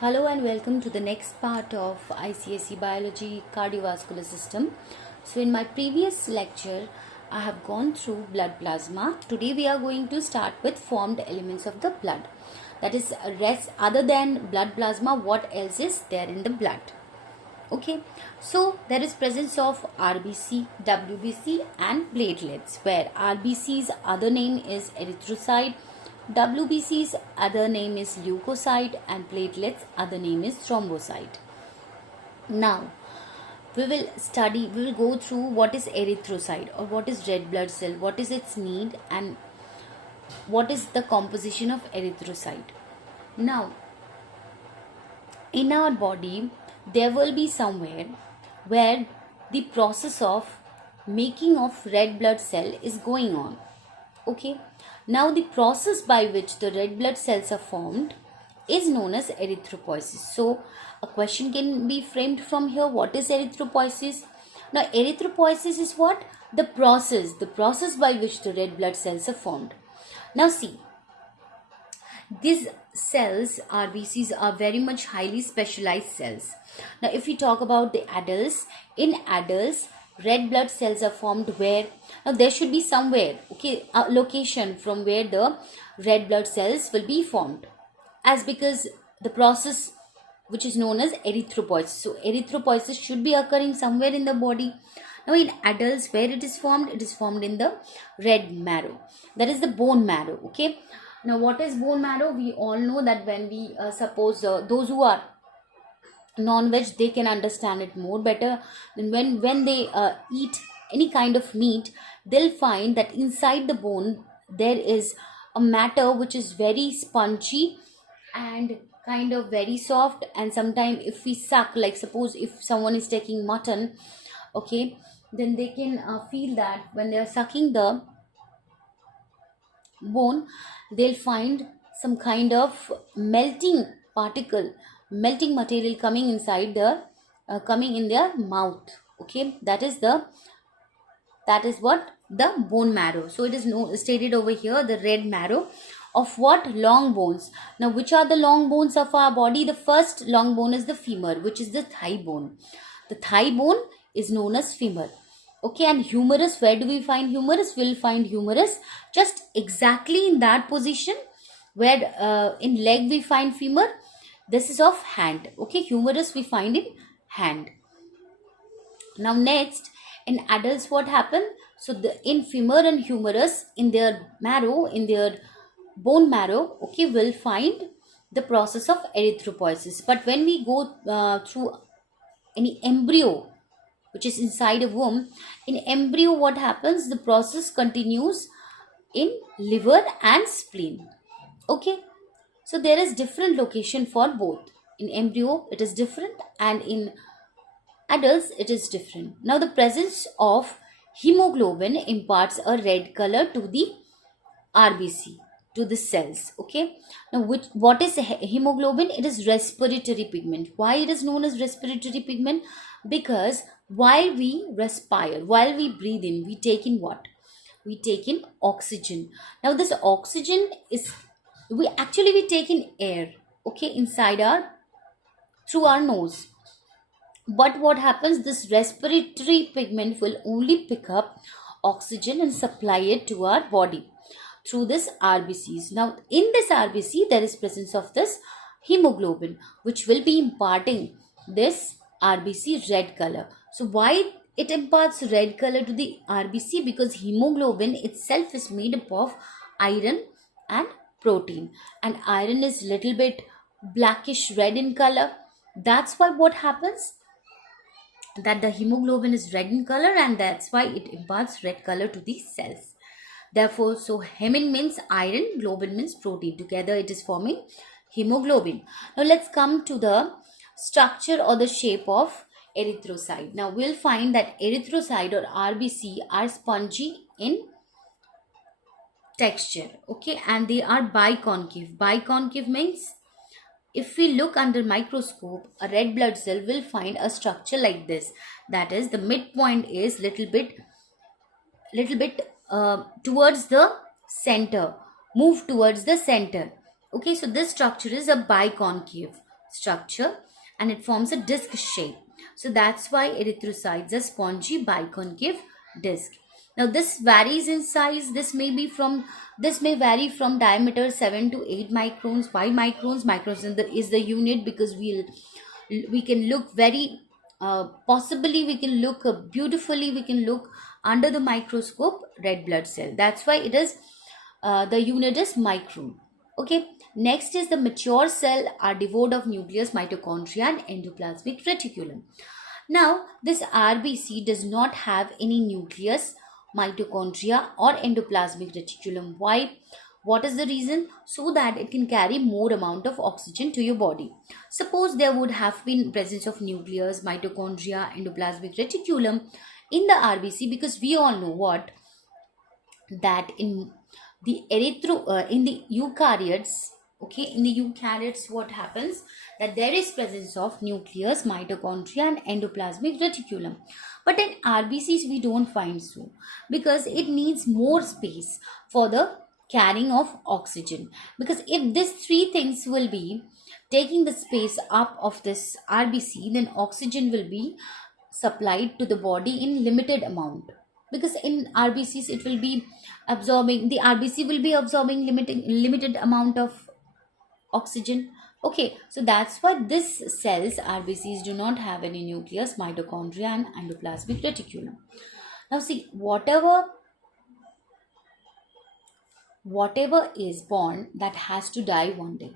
Hello and welcome to the next part of ICSE Biology Cardiovascular System. So in my previous lecture, I have gone through blood plasma. Today we are going to start with formed elements of the blood. That is, rest other than blood plasma, what else is there in the blood? Okay, so there is presence of RBC, WBC and platelets, where RBC's other name is erythrocyte, WBC's other name is leukocyte and platelets other name is thrombocyte. Now we will go through what is erythrocyte or what is red blood cell, what is its need and what is the composition of erythrocyte. Now in our body there will be somewhere where the process of making of red blood cell is going on. Okay, now the process by which the red blood cells are formed is known as erythropoiesis. So a question can be framed from here: what is erythropoiesis? Now erythropoiesis is what? The process by which the red blood cells are formed. Now see, these cells, RBCs, are very much highly specialized cells. Now if we talk about the adults, in adults red blood cells are formed where? Now there should be somewhere, okay, a location from where the red blood cells will be formed, as because the process which is known as erythropoiesis. So erythropoiesis should be occurring somewhere in the body. Now in adults, where it is formed in the red marrow, that is the bone marrow. Okay, now what is bone marrow? We all know that when we suppose those who are non-veg, they can understand it more better. And when they eat any kind of meat, they'll find that inside the bone there is a matter which is very spongy and kind of very soft. And sometimes if we suck, like suppose if someone is taking mutton, okay, then they can feel that when they are sucking the bone, they'll find some kind of melting material coming inside coming in their mouth. Okay, that is what the bone marrow. So it is stated over here, the red marrow of what? Long bones. Now which are the long bones of our body? The first long bone is the femur, which is the thigh bone. The thigh bone is known as femur. Okay, and humerus, where do we find humerus? We'll find humerus just exactly in that position where in leg we find femur. This is of hand. Okay, humerus we find in hand. Now next, in adults what happen? So in femur and humerus, in their marrow, in their bone marrow, okay, we'll find the process of erythropoiesis. But when we go through any embryo which is inside a womb, in embryo what happens? The process continues in liver and spleen. Okay, so there is different location for both. In embryo it is different and in adults it is different. Now the presence of hemoglobin imparts a red color to the RBC, to the cells. Okay, now what is hemoglobin? It is respiratory pigment. Why it is known as respiratory pigment? Because while we respire, while we breathe in, we take in what? We take in oxygen. Now this oxygen is, we take in air, okay, inside through our nose. But what happens? This respiratory pigment will only pick up oxygen and supply it to our body through this RBCs. Now in this RBC there is presence of this hemoglobin, which will be imparting this RBC red color. So why it imparts red color to the RBC? Because hemoglobin itself is made up of iron and protein, and iron is little bit blackish red in color. That's why what happens, that the hemoglobin is red in color, and that's why it imparts red color to the cells. Therefore, so hemin means iron, globin means protein. Together it is forming hemoglobin. Now let's come to the structure or the shape of erythrocyte. Now we'll find that erythrocyte or RBC are spongy in texture. Okay, and they are biconcave. Biconcave means if we look under microscope, a red blood cell will find a structure like this. That is, the midpoint is little bit towards the center, move towards the center. Okay, so this structure is a biconcave. structure and it forms a disc shape. So that's why erythrocytes are spongy biconcave disc. Now this varies in size. This may vary from diameter 7 to 8 microns. Why microns? Microns is the unit, because we can look very possibly we can look beautifully, we can look under the microscope red blood cell. That's why it is the unit is micron. Okay. Next is the mature cell are devoid of nucleus, mitochondria and endoplasmic reticulum. Now, this RBC does not have any nucleus, mitochondria, or endoplasmic reticulum. Why? What is the reason? So that it can carry more amount of oxygen to your body. Suppose there would have been presence of nucleus, mitochondria, endoplasmic reticulum in the RBC, because we all know what, that in in the eukaryotes, okay, in the eukaryotes, what happens, that there is presence of nucleus, mitochondria and endoplasmic reticulum. But in RBCs we don't find so, because it needs more space for the carrying of oxygen. Because if these three things will be taking the space up of this RBC, then oxygen will be supplied to the body in limited amount. Because in RBCs it will be absorbing, the RBC will be absorbing limited amount of oxygen. Okay, so that's why this cells RBCs do not have any nucleus, mitochondria and endoplasmic reticulum. Now see, whatever is born, that has to die one day.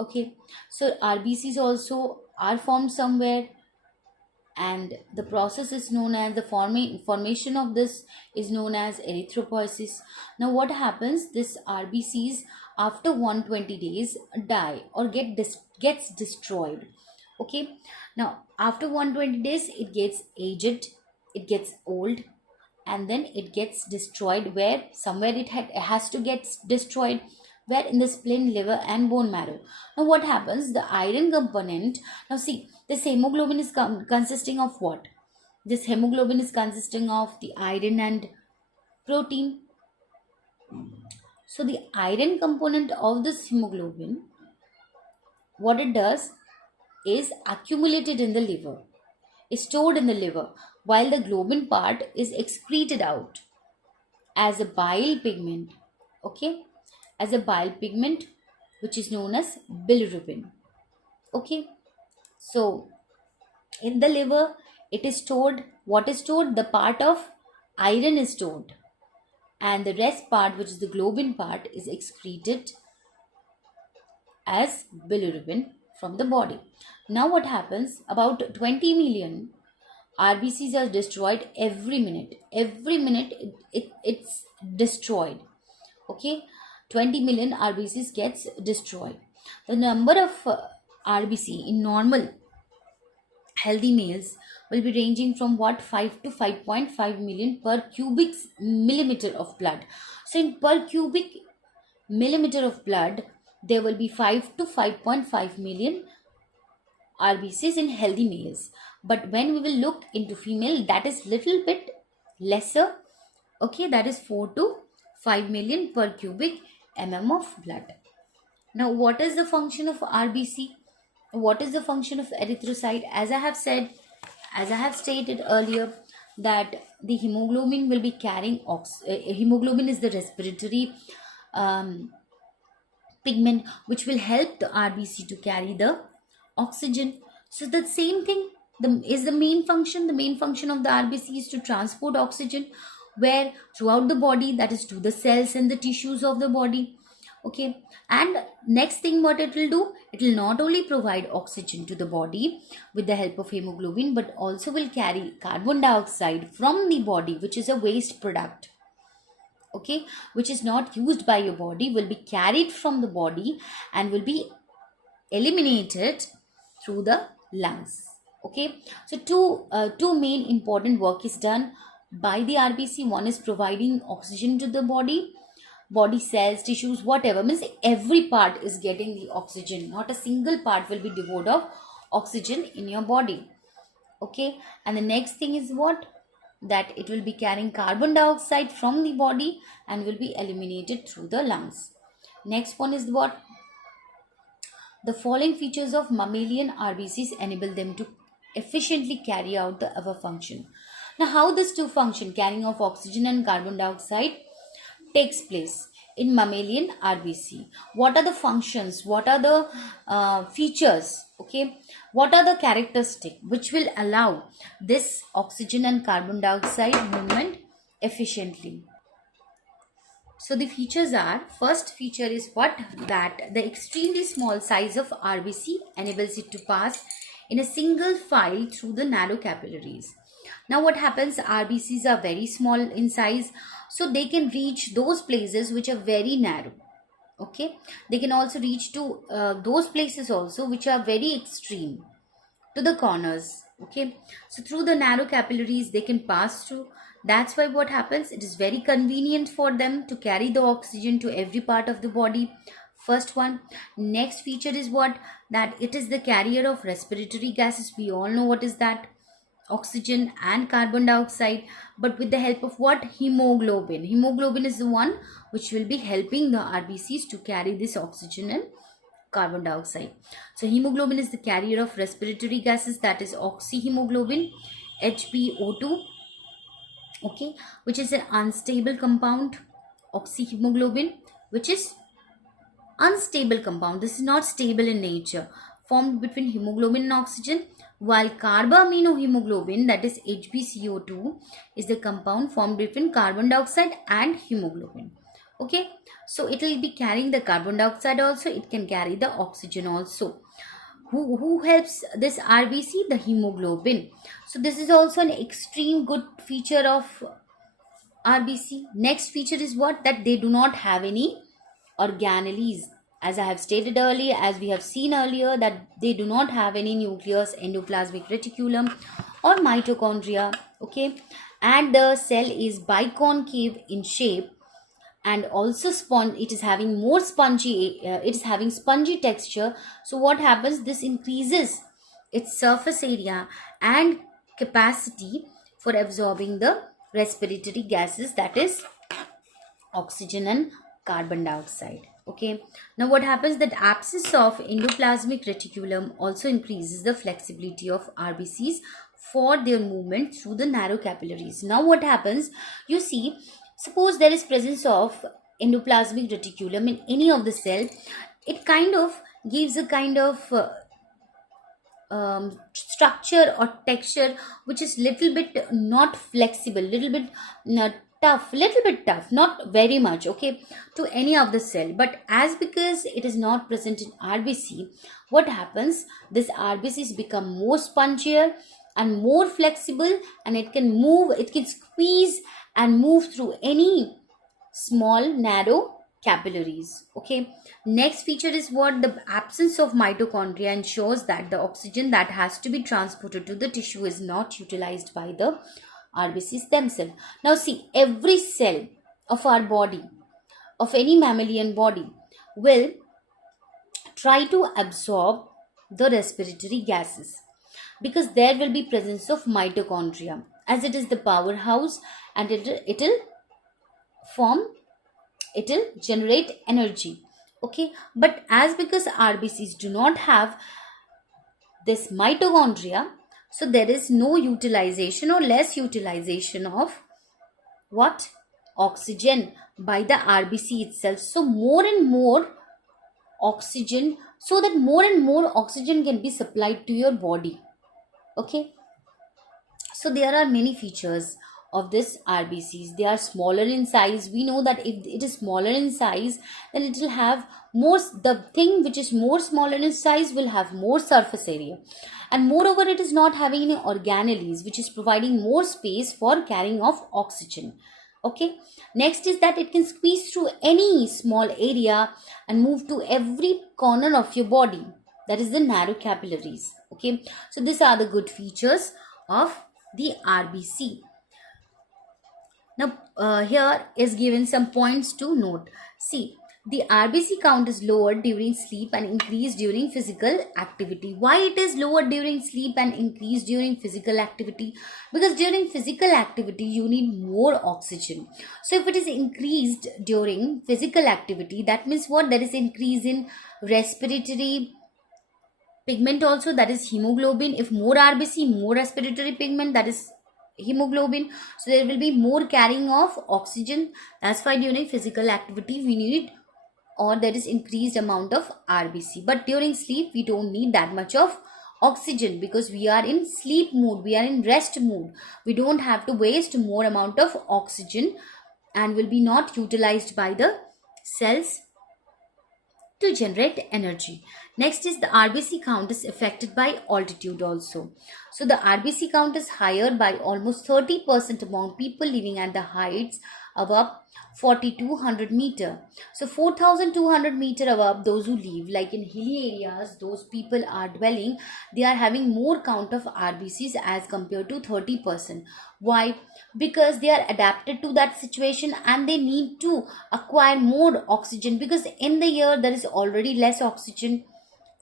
Okay, so RBCs also are formed somewhere, and the process is known as the formation of this is known as erythropoiesis. Now what happens, this RBCs after 120 days die or gets destroyed. Okay, now after 120 days it gets aged, it gets old, and then it gets destroyed. Where? Somewhere it has to get destroyed, where? In the spleen, liver and bone marrow. Now what happens, the iron component, now see, this hemoglobin is consisting of what? This hemoglobin is consisting of the iron and protein. So the iron component of this hemoglobin, what it does is accumulated in the liver, is stored in the liver, while the globin part is excreted out as a bile pigment. Okay, as a bile pigment, which is known as bilirubin. Okay, so in the liver it is stored. What is stored? The part of iron is stored, and the rest part, which is the globin part, is excreted as bilirubin from the body. Now what happens, about 20 million RBCs are destroyed every minute. Every minute it's destroyed. Okay, 20 million RBCs gets destroyed. The number of RBC in normal healthy males will be ranging from what, 5 to 5.5 million per cubic millimeter of blood. So in per cubic millimeter of blood, there will be 5 to 5.5 million RBCs in healthy males. But when we will look into female, that is little bit lesser. Okay, that is 4 to 5 million per cubic mm of blood. Now what is the function of RBC? What is the function of erythrocyte? As I have stated earlier, that the hemoglobin will be carrying hemoglobin is the respiratory pigment, which will help the RBC to carry the oxygen. So the same thing is the main function. The main function of the RBC is to transport oxygen, where? Throughout the body, that is to the cells and the tissues of the body. Okay, and next thing what it will do, it will not only provide oxygen to the body with the help of hemoglobin, but also will carry carbon dioxide from the body, which is a waste product. Okay, which is not used by your body, will be carried from the body and will be eliminated through the lungs. Okay, so two main important work is done by the RBC. One is providing oxygen to the body cells, tissues, whatever, means every part is getting the oxygen. Not a single part will be devoid of oxygen in your body. Okay, and the next thing is what, that it will be carrying carbon dioxide from the body and will be eliminated through the lungs. Next one is what, The following features of mammalian RBCs enable them to efficiently carry out the above function. Now, how this two function, carrying of oxygen and carbon dioxide, takes place in mammalian RBC? What are the functions? What are the features? Okay, what are the characteristics which will allow this oxygen and carbon dioxide movement efficiently? So the features are, first feature is what? That the extremely small size of RBC enables it to pass in a single file through the narrow capillaries. Now what happens, RBCs are very small in size, so they can reach those places which are very narrow. Okay, they can also reach to those places also which are very extreme, to the corners. Okay, so through the narrow capillaries they can pass through. That's why what happens, it is very convenient for them to carry the oxygen to every part of the body. First one. Next feature is what? That it is the carrier of respiratory gases. We all know what is that, oxygen and carbon dioxide, but with the help of what? Hemoglobin. Hemoglobin is the one which will be helping the RBCs to carry this oxygen and carbon dioxide. So hemoglobin is the carrier of respiratory gases, that is oxyhemoglobin, HbO2, okay, which is an unstable compound. Oxyhemoglobin, which is unstable compound, this is not stable in nature, formed between hemoglobin and oxygen, while carbaminohemoglobin, that is HbCO2, is the compound formed between carbon dioxide and hemoglobin. Okay, so it will be carrying the carbon dioxide also, it can carry the oxygen also. Who helps this RBC? The hemoglobin. So this is also an extreme good feature of RBC. Next feature is what? That they do not have any organelles. As I have stated earlier, as we have seen earlier, that they do not have any nucleus, endoplasmic reticulum or mitochondria. Okay, and the cell is biconcave in shape, and also it is having more spongy, it is having spongy texture. So what happens, this increases its surface area and capacity for absorbing the respiratory gases, that is oxygen and carbon dioxide. Okay, now what happens, that absence of endoplasmic reticulum also increases the flexibility of RBCs for their movement through the narrow capillaries. Now what happens, you see, suppose there is presence of endoplasmic reticulum in any of the cell, it kind of gives a kind of structure or texture which is little bit not flexible, little bit tough, not very much, okay, to any of the cell. But as because it is not present in RBC, what happens, this RBCs become more spongier and more flexible, and it can move, it can squeeze and move through any small narrow capillaries. Okay, next feature is what? The absence of mitochondria ensures that the oxygen that has to be transported to the tissue is not utilized by the RBCs themselves. Now see, every cell of our body, of any mammalian body, will try to absorb the respiratory gases, because there will be presence of mitochondria, as it is the powerhouse, and it will generate energy. Okay, but as because RBCs do not have this mitochondria, so there is no utilization or less utilization of what? Oxygen by the RBC itself. So more and more oxygen, so that more and more oxygen can be supplied to your body. Okay, so there are many features of this RBCs. They are smaller in size. We know that if it is smaller in size, then it will have more, the thing which is more smaller in size will have more surface area, and moreover it is not having any organelles, which is providing more space for carrying of oxygen. Okay, next is that it can squeeze through any small area and move to every corner of your body, that is the narrow capillaries. Okay, so these are the good features of the RBC. Now here is given some points to note. See, the RBC count is lowered during sleep and increased during physical activity. Why it is lowered during sleep and increased during physical activity? Because during physical activity you need more oxygen. So if it is increased during physical activity, that means what? There is increase in respiratory pigment also, that is hemoglobin. If more RBC, more respiratory pigment, that is hemoglobin. So there will be more carrying of oxygen. That's why during physical activity we need, or there is increased amount of RBC. But during sleep we don't need that much of oxygen, because we are in sleep mood, we are in rest mood. We don't have to waste more amount of oxygen, and will be not utilized by the cells to generate energy. Next is the RBC count is affected by altitude also. So the RBC count is higher by almost 30% among people living at the heights above 4200 meter. So 4200 meter above, those who live like in hilly areas, those people are dwelling, they are having more count of RBCs as compared to 30%. Why? Because they are adapted to that situation and they need to acquire more oxygen, because in the air there is already less oxygen.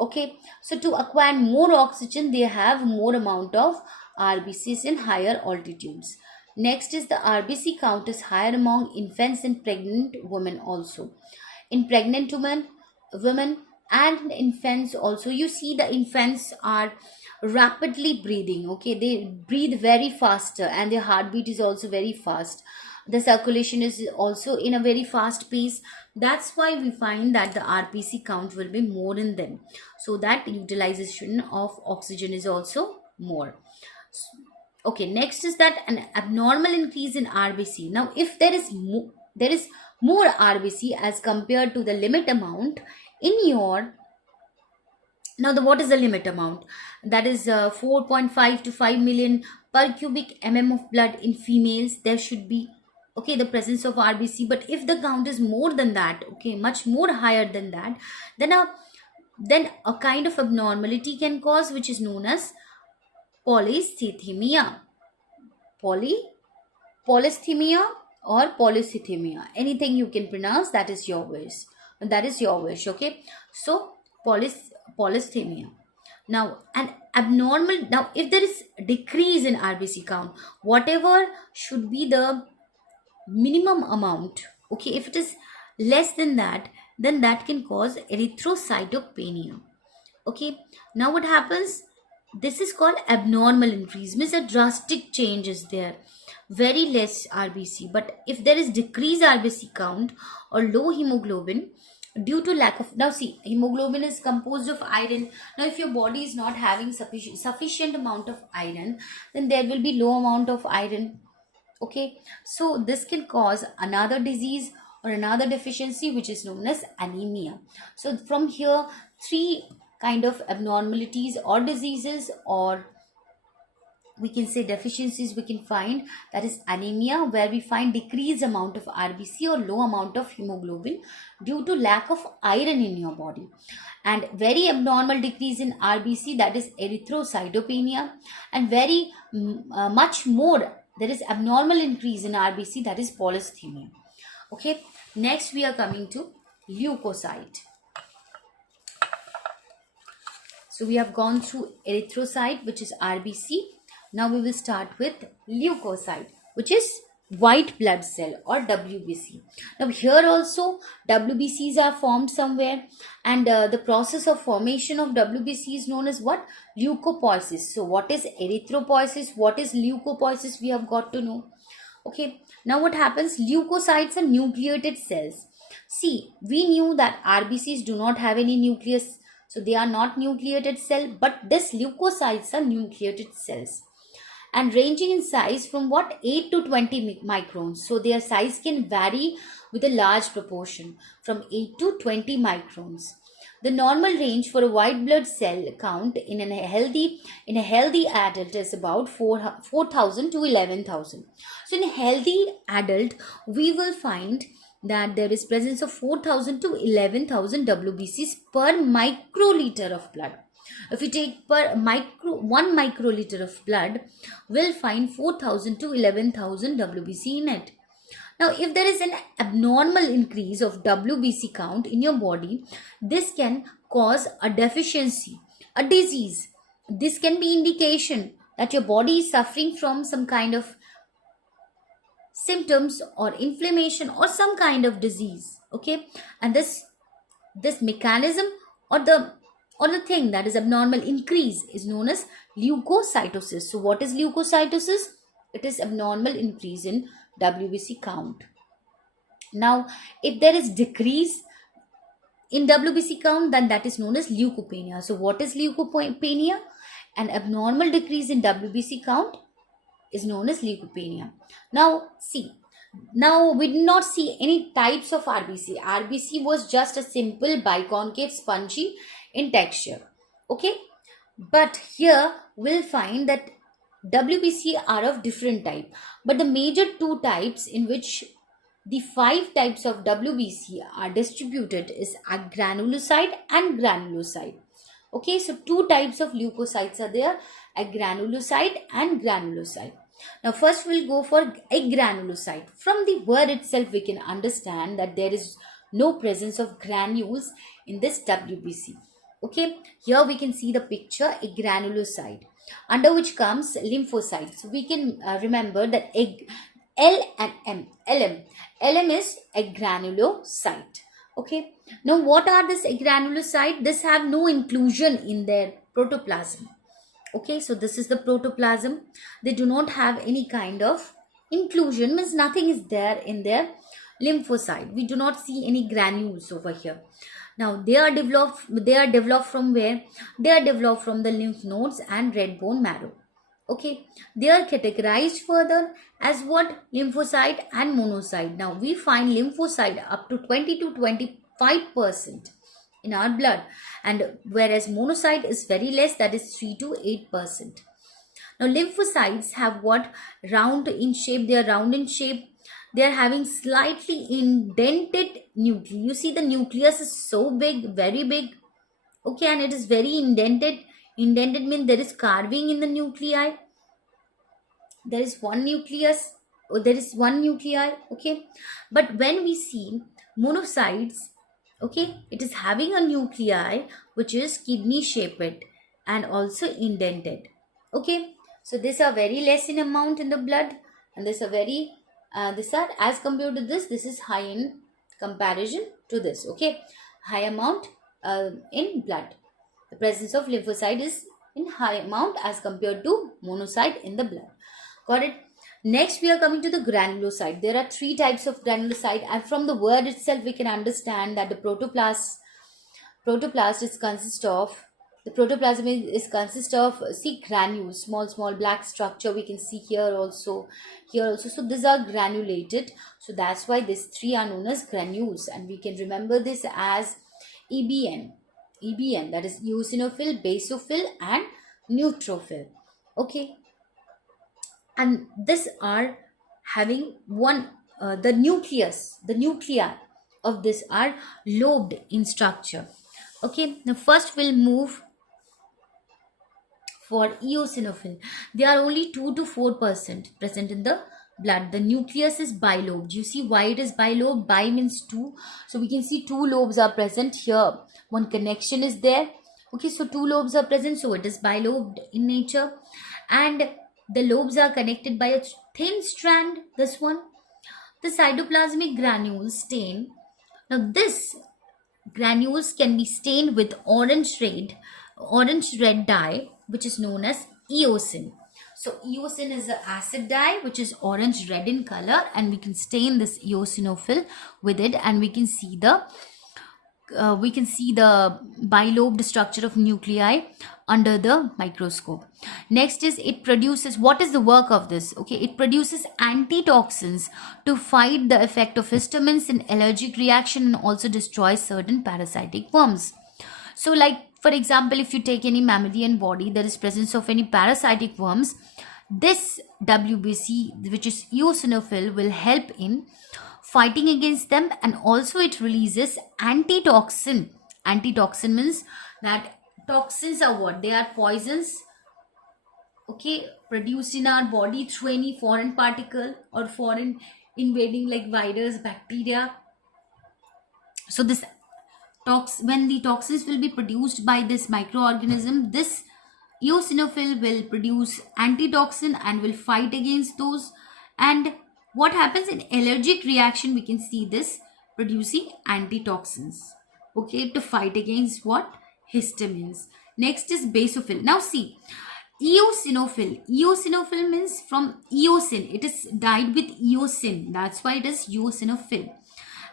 Okay, so to acquire more oxygen they have more amount of RBCs in higher altitudes. Next is the RBC count is higher among infants and pregnant women also. In pregnant women and infants also, you see the infants are rapidly breathing. Okay, they breathe very faster and their heartbeat is also very fast. The circulation is also in a very fast pace. That's why we find that the RBC count will be more in them, so that utilization of oxygen is also more. Okay, next is that an abnormal increase in RBC. Now if there is more RBC as compared to the limit amount in your, now the what is the limit amount, that is 4.5 to 5 million per cubic of blood in females there should be, okay, the presence of RBC. But if the count is more than that, okay, much more higher than that, then a kind of abnormality can cause, which is known as polycythemia. Polysthymia or polycythemia, anything you can pronounce, that is your wish. Okay, so polysthymia. Now an abnormal, now if there is decrease in RBC count, whatever should be the minimum amount, okay, if it is less than that, then that can cause erythrocytopenia. Okay, now what happens, this is called abnormal increase, means a drastic change is there, very less RBC. But if there is decreased RBC count or low hemoglobin due to lack of, now see, hemoglobin is composed of iron. Now if your body is not having sufficient amount of iron, then there will be low amount of iron. Okay, so this can cause another disease or another deficiency, which is known as anemia. So from here, three kind of abnormalities or diseases, or we can say deficiencies, we can find, that is anemia, where we find decreased amount of RBC or low amount of hemoglobin due to lack of iron in your body. And very abnormal decrease in RBC, that is erythrocytopenia. And very much more, there is abnormal increase in RBC, that is polycythemia. Okay, next we are coming to leukocyte. So we have gone through erythrocyte, which is RBC. Now we will start with leukocyte, which is white blood cell or WBC. Now here also WBCs are formed somewhere, and the process of formation of WBC is known as what? Leukopoiesis. So what is erythropoiesis? What is leukopoiesis? We have got to know. Okay, now what happens? Leukocytes are nucleated cells. See, we knew that RBCs do not have any nucleus, so they are not nucleated cell, but this leukocytes are nucleated cells, and ranging in size from what? 8 to 20 microns. So their size can vary with a large proportion from 8 to 20 microns. The normal range for a white blood cell count in a healthy adult is about 4,000 to 11,000. So in a healthy adult, we will find that there is presence of 4,000 to 11,000 WBCs per microliter of blood. If you take per 1 microliter of blood, we'll find 4,000 to 11,000 WBC in it. Now, if there is an abnormal increase of WBC count in your body, this can cause a deficiency, a disease. This can be indication that your body is suffering from some kind of symptoms or inflammation or some kind of disease. Okay, and this mechanism or or the thing that is abnormal increase is known as leukocytosis. So what is leukocytosis? It is abnormal increase in WBC count. Now, if there is decrease in WBC count, then that is known as leukopenia. So what is leukopenia? An abnormal decrease in WBC count is known as leukopenia. Now see, now we did not see any types of RBC. RBC was just a simple biconcave spongy in texture. Okay, but here we'll find that WBC are of different type, but the major two types in which the 5 types of WBC are distributed is agranulocyte and granulocyte. Okay, so 2 types of leukocytes are there, agranulocyte and granulocyte. Now first we'll go for agranulocyte. From the word itself we can understand that there is no presence of granules in this WBC. Okay, here we can see the picture agranulocyte, under which comes lymphocyte. So we can remember that L and M. LM is agranulocyte. Okay. Now what are this agranulocyte? This have no inclusion in their protoplasm. Okay. So this is the protoplasm. They do not have any kind of inclusion. Means nothing is there in their lymphocyte. We do not see any granules over here. Now they are developed from where? They are developed from the lymph nodes and red bone marrow. Okay, they are categorized further as what? Lymphocyte and monocyte. Now we find lymphocyte up to 20 to 25% in our blood, and whereas monocyte is very less, that is 3 to 8%. Now lymphocytes have what? Round in shape. They are round in shape. They are having slightly indented nuclei. You see the nucleus is so big, very big. Okay, and it is very indented. Indented means there is carving in the nuclei. There is one nucleus, or there is one nuclei. Okay, but when we see monocytes, okay, it is having a nuclei which is kidney shaped and also indented. Okay, so these are very less in amount in the blood, and these are very these are, as compared to this is high in comparison to this. Okay, high amount in blood. The presence of lymphocyte is in high amount as compared to monocyte in the blood. Got it? Next we are coming to the granulocyte. There are 3 types of granulocyte, and from the word itself we can understand that the protoplasm is consist of see granules, small black structure we can see here also. So these are granulated. So that's why these 3 are known as granules, and we can remember this as EBN, that is eosinophil, basophil and neutrophil. Okay, and these are having one the nuclei of this are lobed in structure. Okay, now first we'll move for eosinophil. They are only 2 to 4% present in the blood. The nucleus is bilobed. You see why it is bilobed? Bi means 2. So we can see 2 lobes are present here. One connection is there. Okay, so 2 lobes are present. So it is bilobed in nature. And the lobes are connected by a thin strand. This one. The cytoplasmic granules stain. Now this granules can be stained with orange red dye, which is known as eosin. So eosin is an acid dye which is orange red in color, and we can stain this eosinophil with it, and we can see the bilobed structure of nuclei under the microscope. Next is it produces, what is the work of this? Okay, it produces antitoxins to fight the effect of histamines in allergic reaction, and also destroys certain parasitic worms. So like for example, if you take any mammalian body, there is presence of any parasitic worms, this WBC, which is eosinophil, will help in fighting against them, and also it releases antitoxin. Antitoxin means that toxins are what? They are poisons, okay, produced in our body through any foreign particle or foreign invading like virus, bacteria. So this when the toxins will be produced by this microorganism, this eosinophil will produce antitoxin and will fight against those. And what happens in allergic reaction, we can see this producing antitoxins, okay, to fight against what? histamines. Next is basophil. Now see, eosinophil. Eosinophil means from eosin. It is dyed with eosin. That's why it is eosinophil.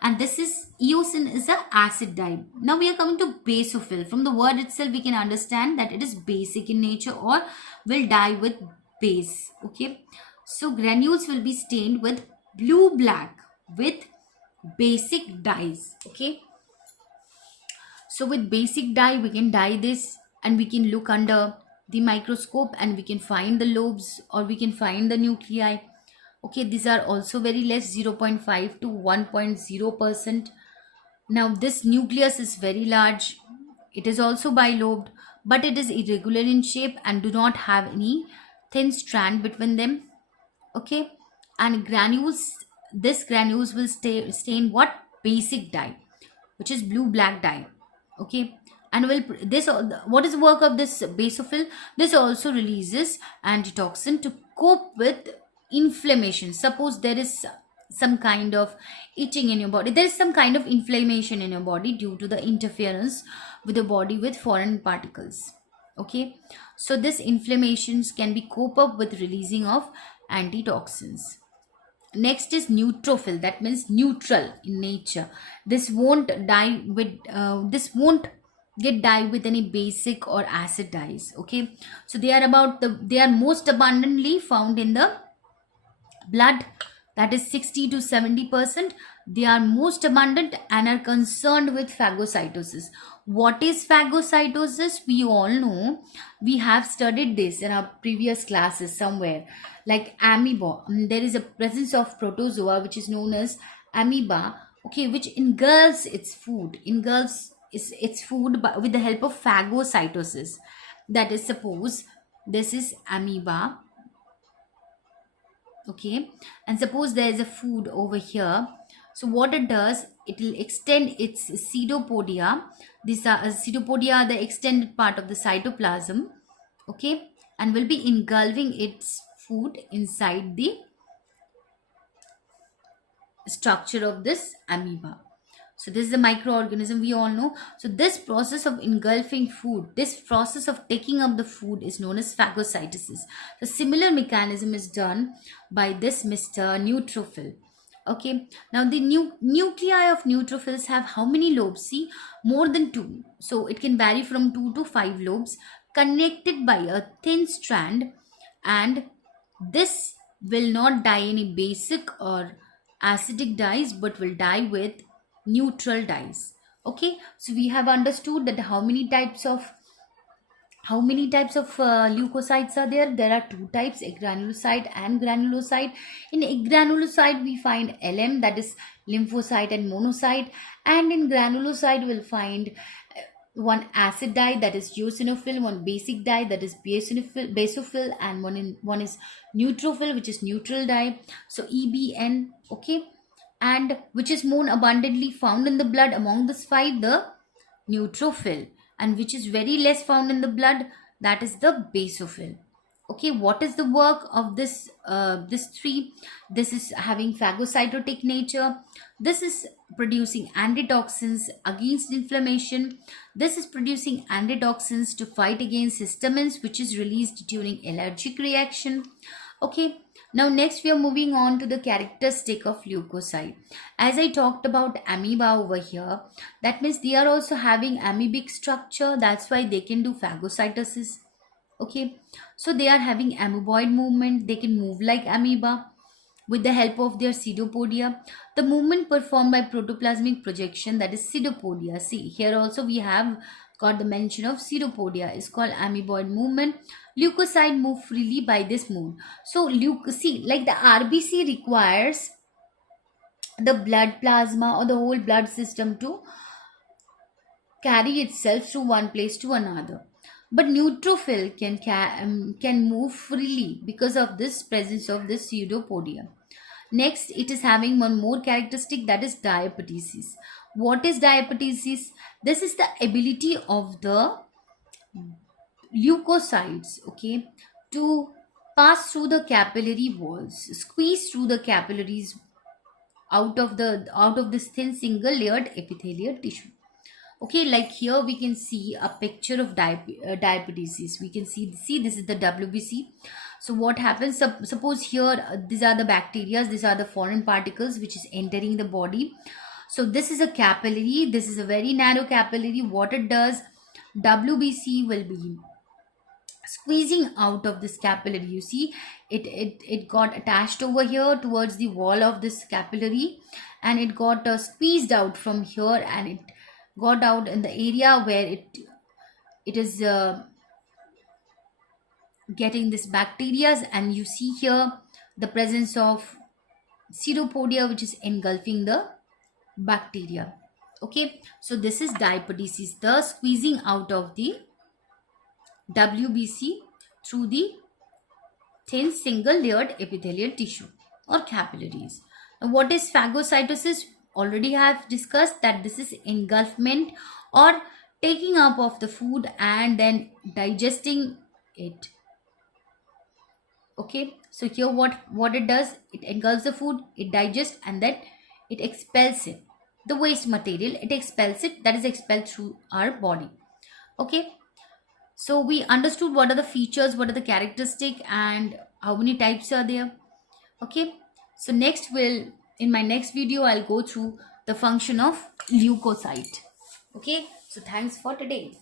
And this is eosin is a acid dye. Now we are coming to basophil. From the word itself, we can understand that it is basic in nature or will dye with base. Okay. So granules will be stained with blue black with basic dyes. Okay. So with basic dye, we can dye this and we can look under the microscope and we can find the lobes or we can find the nuclei. Okay, these are also very less, 0.5 to 1.0%. Now this nucleus is very large. It is also bilobed, but it is irregular in shape and do not have any thin strand between them. Okay, and granules, this granules will stain what? Basic dye, which is blue black dye. Okay, and will this, what is the work of this basophil? This also releases antitoxin to cope with inflammation. Suppose there is some kind of itching in your body, there is some kind of inflammation in your body due to the interference with the body with foreign particles. Okay, so this inflammations can be cope up with releasing of antitoxins. Next is neutrophil, that means neutral in nature. This won't dye with this won't get dyed with any basic or acid dyes. Okay, so they are most abundantly found in the blood, that is 60 to 70%. They are most abundant and are concerned with phagocytosis. What is phagocytosis? We all know, we have studied this in our previous classes somewhere. Like amoeba, there is a presence of protozoa which is known as amoeba, okay, which engulfs its food, with the help of phagocytosis. That is, suppose this is amoeba, okay, and suppose there is a food over here. So what it does, it will extend its pseudopodia. These are pseudopodia are the extended part of the cytoplasm, okay, and will be engulfing its food inside the structure of this amoeba. So this is the microorganism we all know. So this process of engulfing food, this process of taking up the food is known as phagocytosis. The similar mechanism is done by this Mr. Neutrophil. Okay, now the nuclei of neutrophils have how many lobes? See, more than 2. So it can vary from 2 to 5 lobes connected by a thin strand, and this will not dye any basic or acidic dyes but will dye with neutral dyes. Okay, so we have understood that how many types of leukocytes are there. There are 2 types, agranulocyte and granulocyte. In agranulocyte we find LM, that is lymphocyte and monocyte, and in granulocyte we'll find one acid dye, that is eosinophil, one basic dye, that is basophil, and one is neutrophil, which is neutral dye. So EBN, okay, and which is more abundantly found in the blood among this 5, the neutrophil, and which is very less found in the blood, that is the basophil. Okay, what is the work of this 3? This is having phagocytotic nature. This is producing antitoxins against inflammation. This is producing antitoxins to fight against histamines, which is released during allergic reaction. Okay, now next we are moving on to the characteristic of leukocyte. As I talked about amoeba over here, that means they are also having amoebic structure. That's why they can do phagocytosis. Okay, so they are having amoeboid movement. They can move like amoeba with the help of their pseudopodia. The movement performed by protoplasmic projection, that is pseudopodia. See, here also we have got the mention of pseudopodia, is called amoeboid movement. Leukocyte move freely by this mode. So see, like the RBC requires the blood plasma or the whole blood system to carry itself from one place to another. But neutrophil can move freely because of this presence of this pseudopodia. Next, it is having one more characteristic, that is diapetesis. What is diapetesis? This is the ability of the leukocytes, okay, to pass through the capillary walls, squeeze through the capillaries out of this thin single layered epithelial tissue. Okay, like here we can see a picture of diabetes. We can see this is the WBC. So what happens, suppose here these are the bacteria, these are the foreign particles which is entering the body. So this is a capillary, this is a very narrow capillary. What it does, WBC will be squeezing out of this capillary. You see, it got attached over here towards the wall of this capillary, and it got squeezed out from here, and it got out in the area where it is getting this bacteria. And you see here the presence of pseudopodia which is engulfing the bacteria. Okay, so this is diapedesis, the squeezing out of the WBC through the thin single layered epithelial tissue or capillaries. Now, what is phagocytosis? Already have discussed that this is engulfment or taking up of the food and then digesting it. Okay, so here what it does, it engulfs the food, it digests, and then it expels it, the waste material, it expels it, that is expelled through our body. Okay, so we understood what are the features, what are the characteristic, and how many types are there. Okay, so in my next video I'll go through the function of leukocyte. Okay, so thanks for today.